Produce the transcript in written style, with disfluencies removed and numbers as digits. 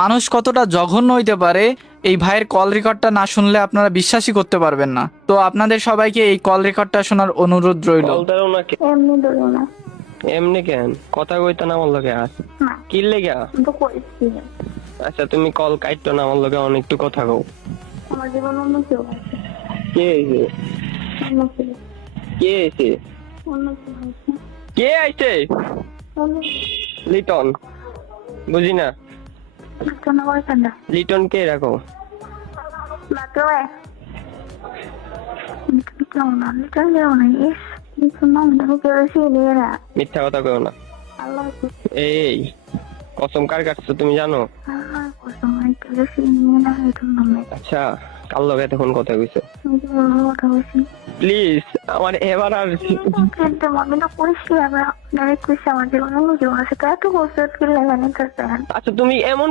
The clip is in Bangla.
মানুষ কতটা জঘন্য হইতে পারে এই ভাইয়ের কল রেকর্ডটা না শুনলে আপনারা বিশ্বাসই করতে পারবেন না। তো আপনাদের সবাইকে এই কল রেকর্ডটা শোনার অনুরোধ রইল। কল দাও না এমনি ধরো না। এমনি কেন কথা কইতা না আমার লগে আর না কি লেগা? তো কইছি না। আচ্ছা তুমি কল কাইটো না আমার লগে অনেক একটু কথা কও। আমার জীবন অন্য কেউ আছে। কে এসে? অন্য কেউ। কে এসে? অন্য কেউ আছে। কে আইছে? অন্য লিটন বুঝি না। কেন বলছেন না? লিটন কে রাখো? মাত্র কেমন আমি তো কেমন ইস নাম দেখো কেউ চিনি না। মিথ্যা কথা কও না। আল্লাহ এই কসম কার কাটছো তুমি জানো? আল্লাহ কসম কেউ চিনি না এটা নামে। আচ্ছা কার লগে তখন কথা কইছো? আমি তো বলবো কথা বলছি। প্লিজ আমার এবার আর কিন্তু আমি তো কইছি আমরা ডাইরেক্ট কইছি আমার জীবন অন্য কেউ আছে তো এত বছর কি লাগে না। আচ্ছা তুমি এমন